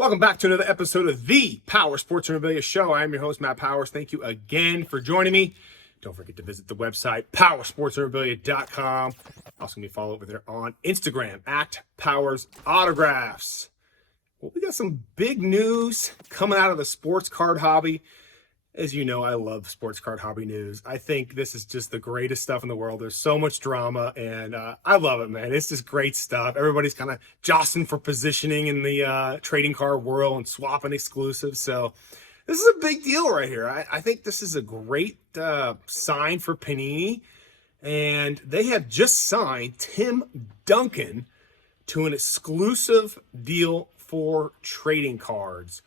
Welcome back to another episode of the Power Sports Memorabilia Show. I am your host, Matt Powers. Thank you again for joining me. Don't forget to visit the website, powersportsmemorabilia.com. Also, can you follow over there on Instagram at Powers Autographs. Well, we got some big news coming out of the sports card hobby. As you know, I love sports card hobby news. I think this is just the greatest stuff in the world. There's so much drama, and I love it, man. It's just great stuff. Everybody's kind of jostling for positioning in the trading card world and swapping exclusives. So this is a big deal right here. I think this is a great sign for Panini, and they have just signed Tim Duncan to an exclusive deal for trading cards.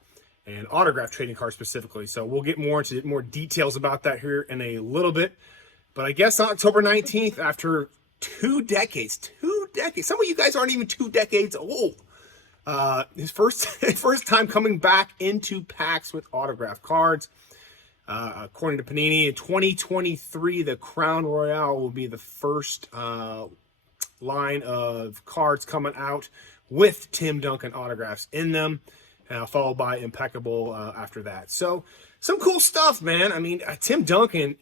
And autograph trading cards specifically. So we'll get more into more details about that here in a little bit. But I guess on October 19th, after 2 decades, some of you guys aren't even 2 decades old. His first time coming back into packs with autograph cards. According to Panini, in 2023, the Crown Royale will be the first line of cards coming out with Tim Duncan autographs in them. Followed by Impeccable after that. So some cool stuff, man. I mean, Tim Duncan,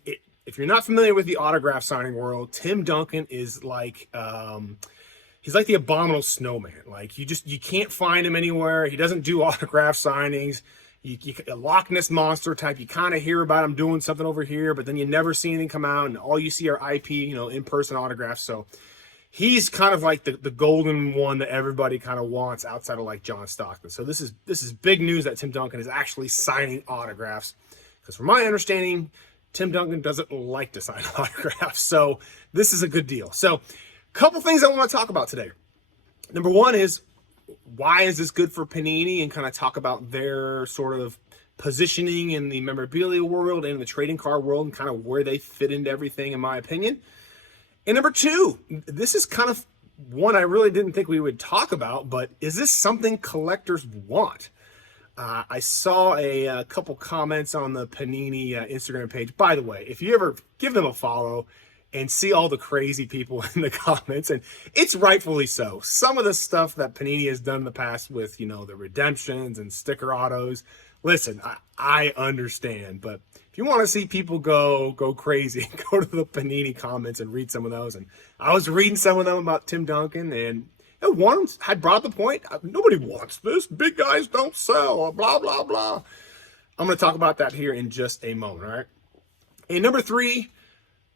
if you're not familiar with the autograph signing world, Tim Duncan is like, he's like the abominable snowman. Like you can't find him anywhere. He doesn't do autograph signings. A Loch Ness Monster type. You kind of hear about him doing something over here, but then you never see anything come out, and all you see are IP, in-person autographs. So he's kind of like the golden one that everybody kind of wants outside of like John Stockton. So this is big news that Tim Duncan is actually signing autographs. Because from my understanding, Tim Duncan doesn't like to sign autographs. So this is a good deal. So a couple things I want to talk about today. Number one is, why is this good for Panini, and kind of talk about their sort of positioning in the memorabilia world and in the trading card world and kind of where they fit into everything, in my opinion. And number two, this is kind of one I really didn't think we would talk about, but is this something collectors want? I saw a couple comments on the Panini Instagram page. By the way, if you ever give them a follow and see all the crazy people in the comments, and it's rightfully so. Some of the stuff that Panini has done in the past with, the redemptions and sticker autos, listen, I understand, but if you want to see people go crazy, go to the Panini comments and read some of those. And I was reading some of them about Tim Duncan, and one had brought the point, nobody wants this. Big guys don't sell, blah, blah, blah. I'm going to talk about that here in just a moment, all right? And number three,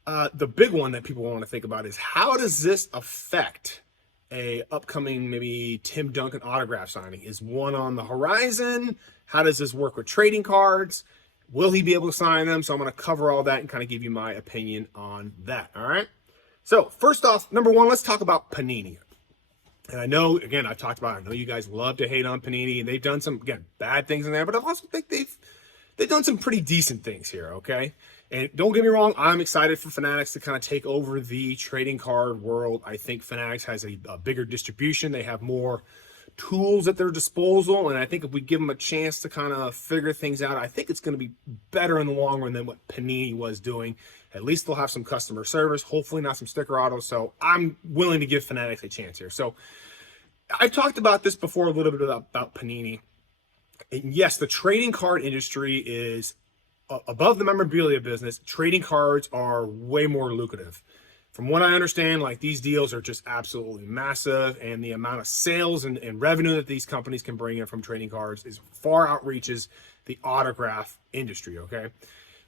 the big one that people want to think about is, how does this affect a upcoming maybe Tim Duncan autograph signing? Is one on the horizon? How does this work with trading cards? Will he be able to sign them? So I'm going to cover all that and kind of give you my opinion on that. All right. So first off, number one, let's talk about Panini. And I know, again, I know you guys love to hate on Panini, and they've done some, again, bad things in there, but I also think they've done some pretty decent things here. Okay. And don't get me wrong, I'm excited for Fanatics to kind of take over the trading card world. I think Fanatics has a bigger distribution. They have more tools at their disposal, and I think if we give them a chance to kind of figure things out, I think it's going to be better in the long run than what Panini was doing. At least they'll have some customer service, hopefully not some sticker autos. So I'm willing to give Fanatics a chance here. So I've talked about this before a little bit about Panini. And yes, the trading card industry is above the memorabilia business. Trading cards are way more lucrative. From what I understand, like, these deals are just absolutely massive, and the amount of sales and revenue that these companies can bring in from trading cards is far outreaches the autograph industry. Okay,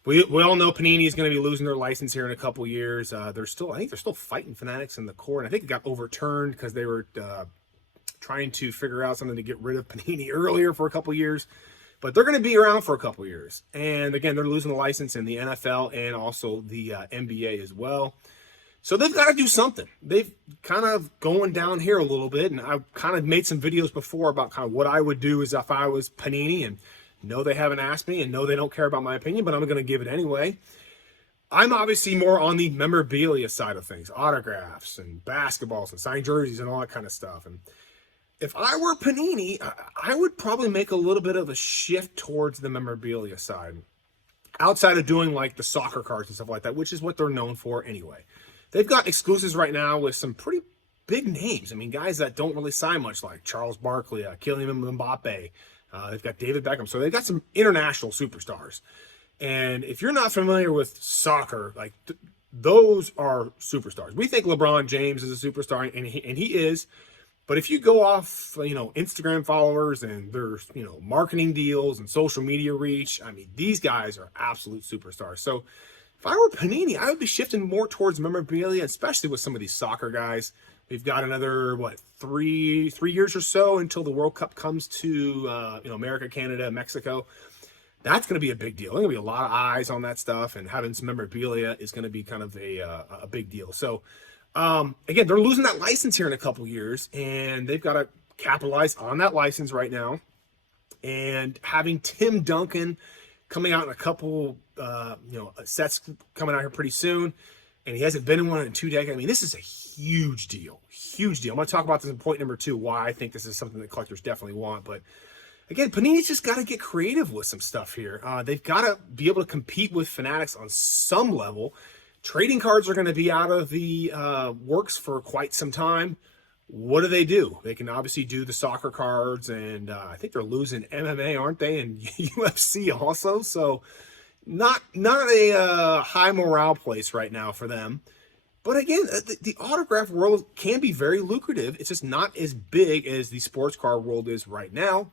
we all know Panini is going to be losing their license here in a couple years. I think they're still fighting Fanatics in the court. I think it got overturned because they were trying to figure out something to get rid of Panini earlier for a couple years. But they're going to be around for a couple years. And again, they're losing the license in the NFL and also the NBA as well. So they've got to do something. They've kind of going down here a little bit, and I've kind of made some videos before about kind of what I would do as if I was Panini, and no, they haven't asked me, and no, they don't care about my opinion, but I'm going to give it anyway. I'm obviously more on the memorabilia side of things, autographs and basketballs and signed jerseys and all that kind of stuff. And if I were Panini, I would probably make a little bit of a shift towards the memorabilia side, outside of doing like the soccer cards and stuff like that, which is what they're known for anyway. They've got exclusives right now with some pretty big names. I mean, guys that don't really sign much, like Charles Barkley, Kylian Mbappe. They've got David Beckham. So they've got some international superstars. And if you're not familiar with soccer, like those are superstars. We think LeBron James is a superstar, and he is. But if you go off, Instagram followers and their, marketing deals and social media reach, I mean, these guys are absolute superstars. So if I were Panini, I would be shifting more towards memorabilia, especially with some of these soccer guys. We've got another, 3 years or so until the World Cup comes to, America, Canada, Mexico. That's going to be a big deal. There's going to be a lot of eyes on that stuff, and having some memorabilia is going to be kind of a big deal. So, again, they're losing that license here in a couple years, and they've got to capitalize on that license right now. And having Tim Duncan coming out in a couple, sets coming out here pretty soon, and he hasn't been in one in 2 decades. I mean, this is a huge deal. Huge deal. I'm going to talk about this in point number 2, why I think this is something that collectors definitely want. But again, Panini's just got to get creative with some stuff here. They've got to be able to compete with Fanatics on some level. Trading cards are going to be out of the works for quite some time. What do? They can obviously do the soccer cards, and I think they're losing MMA, aren't they, and UFC also. So not a high morale place right now for them. But again, the autograph world can be very lucrative. It's just not as big as the sports card world is right now.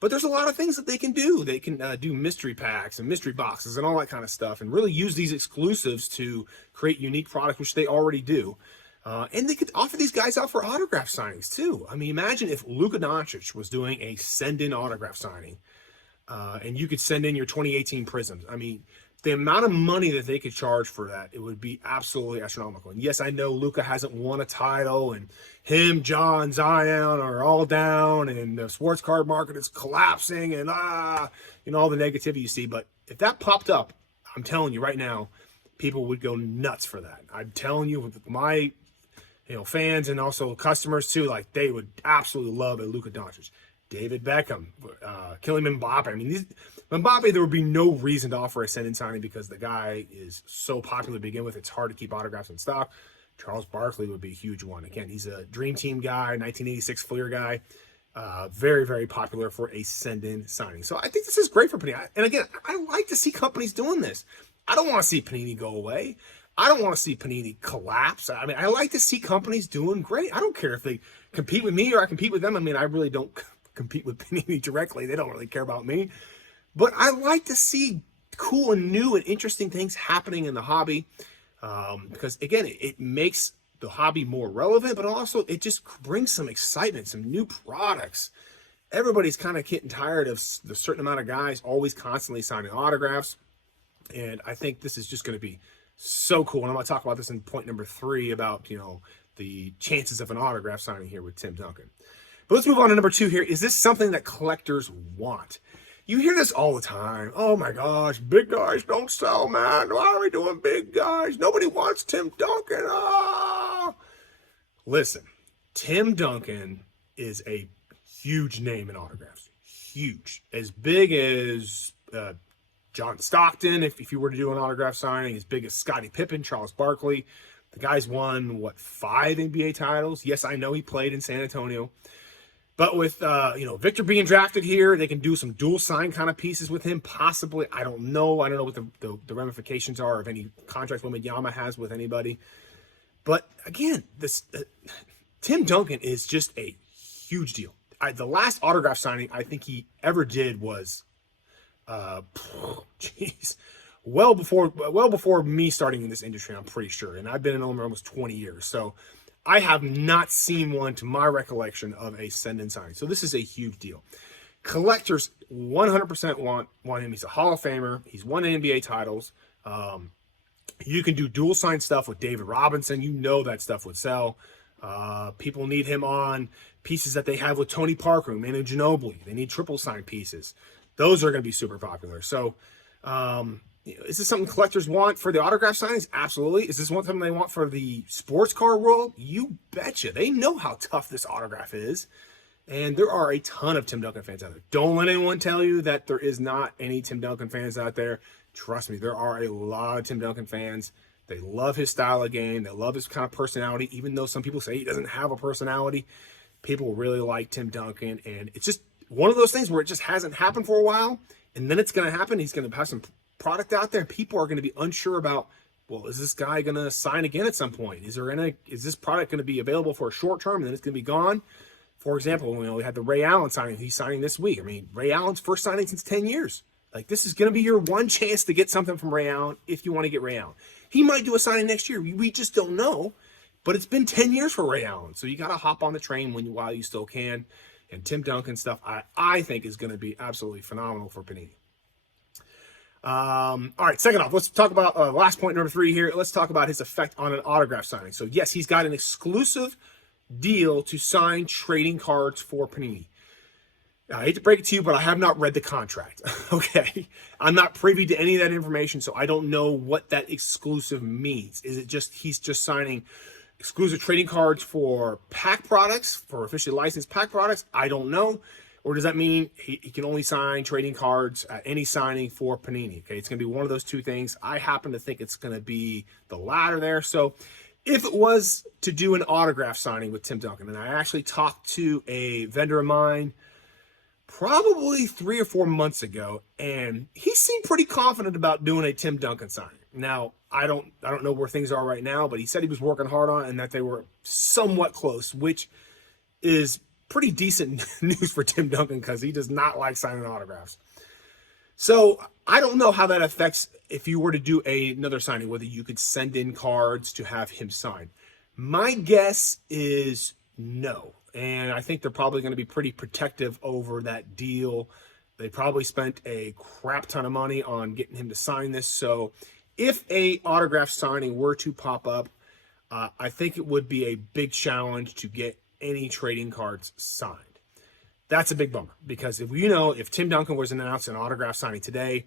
But there's a lot of things that they can do. They can do mystery packs and mystery boxes and all that kind of stuff, and really use these exclusives to create unique products, which they already do. And they could offer these guys out for autograph signings too. I mean, imagine if Luka Doncic was doing a send-in autograph signing, and you could send in your 2018 Prisms. I mean, the amount of money that they could charge for that, it would be absolutely astronomical. And yes, I know Luka hasn't won a title, and him, John, Zion are all down, and the sports card market is collapsing, and all the negativity you see. But if that popped up, I'm telling you right now, people would go nuts for that. I'm telling you, with my fans and also customers too, like they would absolutely love a Luka Doncic. David Beckham, Kylian Mbappe. I mean, Mbappe, there would be no reason to offer a send-in signing because the guy is so popular to begin with. It's hard to keep autographs in stock. Charles Barkley would be a huge one. Again, he's a Dream Team guy, 1986 Fleer guy. Very, very popular for a send-in signing. So I think this is great for Panini. And again, I like to see companies doing this. I don't want to see Panini go away. I don't want to see Panini collapse. I mean, I like to see companies doing great. I don't care if they compete with me or I compete with them. I mean, I really don't compete with Panini directly. They don't really care about me. But I like to see cool and new and interesting things happening in the hobby, because, again, it makes the hobby more relevant, but also it just brings some excitement, some new products. Everybody's kind of getting tired of the certain amount of guys always constantly signing autographs, and I think this is just going to be so cool. And I'm going to talk about this in point number 3 about, the chances of an autograph signing here with Tim Duncan. But let's move on to number 2 here. Is this something that collectors want? You hear this all the time. Oh my gosh, big guys don't sell, man. Why are we doing big guys? Nobody wants Tim Duncan. Ah! Listen, Tim Duncan is a huge name in autographs. Huge. As big as John Stockton, if you were to do an autograph signing, as big as Scottie Pippen, Charles Barkley. The guy's won, 5 NBA titles? Yes, I know he played in San Antonio. But with, Victor being drafted here, they can do some dual sign kind of pieces with him, possibly. I don't know. I don't know what the ramifications are of any contract Wembanyama has with anybody. But, again, this Tim Duncan is just a huge deal. The last autograph signing I think he ever did was, well before me starting in this industry, I'm pretty sure. And I've been in almost 20 years. So I have not seen one, to my recollection, of a send-in signing. So this is a huge deal. Collectors 100% want him. He's a Hall of Famer. He's won NBA titles. You can do dual sign stuff with David Robinson. You know that stuff would sell. People need him on pieces that they have with Tony Parker, Manu Ginobili. They need triple sign pieces. Those are going to be super popular. So, is this something collectors want for the autograph signings? Absolutely. Is this something they want for the sports car world? You betcha. They know how tough this autograph is. And there are a ton of Tim Duncan fans out there. Don't let anyone tell you that there is not any Tim Duncan fans out there. Trust me, there are a lot of Tim Duncan fans. They love his style of game. They love his kind of personality, even though some people say he doesn't have a personality. People really like Tim Duncan, and it's just one of those things where it just hasn't happened for a while, and then it's going to happen. He's going to have some product out there, and people are going to be unsure about, well, is this guy going to sign again at some point? Is this product going to be available for a short term, and then it's going to be gone? For example, we had the Ray Allen signing. He's signing this week. I mean, Ray Allen's first signing since 10 years. Like, this is going to be your one chance to get something from Ray Allen if you want to get Ray Allen. He might do a signing next year. We just don't know. But it's been 10 years for Ray Allen. So you got to hop on the train while you still can. And Tim Duncan stuff, I think, is going to be absolutely phenomenal for Panini. All right, second off, let's talk about last point number 3 here. Let's talk about his effect on an autograph signing. So, yes, he's got an exclusive deal to sign trading cards for Panini. I hate to break it to you, but I have not read the contract. Okay, I'm not privy to any of that information, so I don't know what that exclusive means. Is it just he's just signing exclusive trading cards for pack products, for officially licensed pack products? I don't know. Or does that mean he can only sign trading cards at any signing for Panini? Okay, it's going to be one of those two things. I happen to think it's going to be the latter there. So if it was to do an autograph signing with Tim Duncan, and I actually talked to a vendor of mine probably 3 or 4 months ago, and he seemed pretty confident about doing a Tim Duncan signing. Now, I don't know where things are right now, but he said he was working hard on it and that they were somewhat close, which is pretty decent news for Tim Duncan because he does not like signing autographs. So I don't know how that affects if you were to do another signing, whether you could send in cards to have him sign. My guess is no. And I think they're probably going to be pretty protective over that deal. They probably spent a crap ton of money on getting him to sign this. So if a autograph signing were to pop up, I think it would be a big challenge to get any trading cards signed. That's a big bummer because if Tim Duncan was announced an autograph signing today,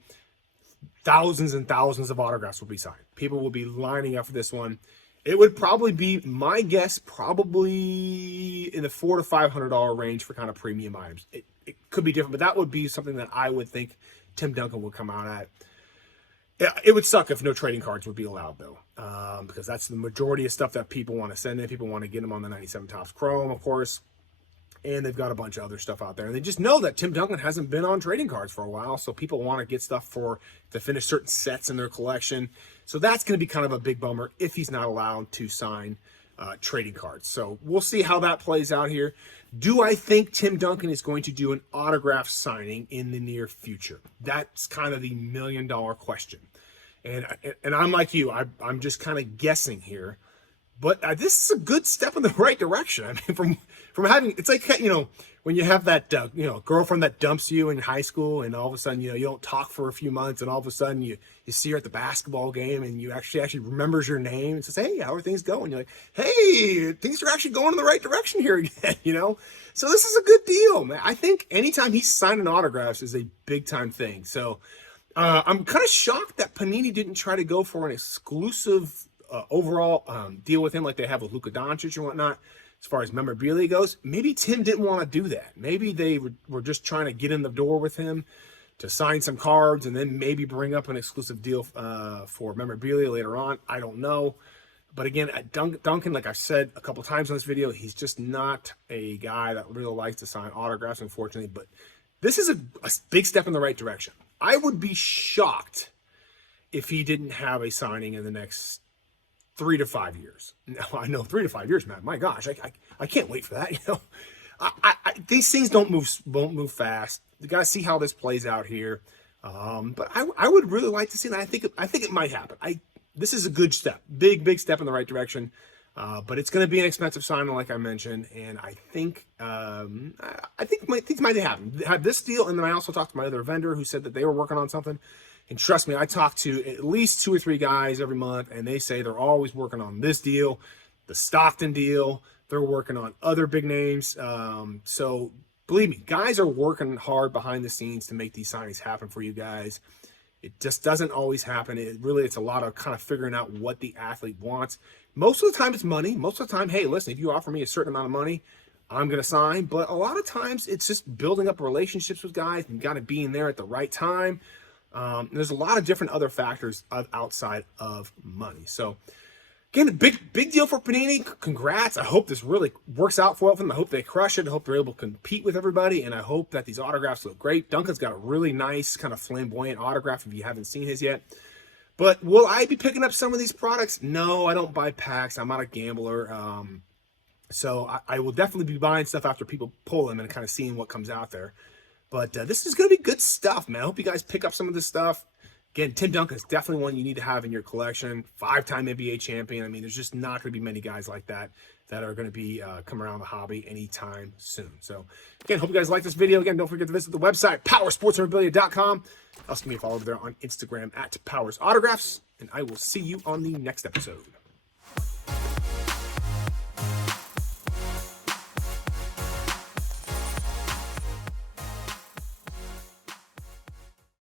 thousands and thousands of autographs would be signed. People will be lining up for this one. It would probably be, my guess, probably in the $400 to $500 range for kind of premium items. It could be different, but that would be something that I would think Tim Duncan would come out at. It would suck if no trading cards would be allowed, though, because that's the majority of stuff that people want to send in. People want to get them on the 97 Topps Chrome, of course, and they've got a bunch of other stuff out there. And they just know that Tim Duncan hasn't been on trading cards for a while, so people want to get stuff to finish certain sets in their collection. So that's going to be kind of a big bummer if he's not allowed to sign trading cards. So we'll see how that plays out here. Do I think Tim Duncan is going to do an autograph signing in the near future? That's kind of the $1 million question. And I'm like you, I'm just kind of guessing here. But this is a good step in the right direction. I mean, from having, it's like, when you have that, girlfriend that dumps you in high school and all of a sudden, you don't talk for a few months and all of a sudden you see her at the basketball game and you actually remembers your name and says, hey, how are things going? You're like, hey, things are actually going in the right direction here again, So this is a good deal, man. I think anytime he's signing autographs is a big time thing. So I'm kind of shocked that Panini didn't try to go for an exclusive overall deal with him like they have with Luka Doncic and whatnot. As far as memorabilia goes, maybe Tim didn't want to do that. Maybe they were just trying to get in the door with him to sign some cards and then maybe bring up an exclusive deal for memorabilia later on. I don't know. But again, Duncan, like I've said a couple times on this video, he's just not a guy that really likes to sign autographs, unfortunately. But this is a big step in the right direction. I would be shocked if he didn't have a signing in the next 3 to 5 years. Now, I know 3 to 5 years, man. My gosh, I can't wait for that. These things won't move fast. You got to see how this plays out here. But I would really like to see that. I think it might happen. This is a good step, big step in the right direction. But it's going to be an expensive signing, like I mentioned, and I think things might happen. Have this deal, and then I also talked to my other vendor who said that they were working on something. And trust me, I talk to at least 2 or 3 guys every month, and they say they're always working on this deal, the Stockton deal. They're working on other big names. So believe me, guys are working hard behind the scenes to make these signings happen for you guys. It just doesn't always happen. It's a lot of kind of figuring out what the athlete wants. Most of the time it's money. Most of the time, hey, listen, if you offer me a certain amount of money, I'm going to sign. But a lot of times it's just building up relationships with guys and got to be in there at the right time. There's a lot of different other factors outside of money. So again, a big deal for Panini. Congrats. I hope this really works out for them. I hope they crush it. I hope they're able to compete with everybody. And I hope that these autographs look great. Duncan's got a really nice kind of flamboyant autograph if you haven't seen his yet. But will I be picking up some of these products? No, I don't buy packs. I'm not a gambler. So I will definitely be buying stuff after people pull them and kind of seeing what comes out there. But this is going to be good stuff, man. I hope you guys pick up some of this stuff. Again, Tim Duncan is definitely one you need to have in your collection. 5-time NBA champion. I mean, there's just not going to be many guys like that are going to be coming around the hobby anytime soon. So, again, hope you guys like this video. Again, don't forget to visit the website, powersportsmemorabilia.com. Also, give me a follow over there on Instagram at Powers Autographs. And I will see you on the next episode.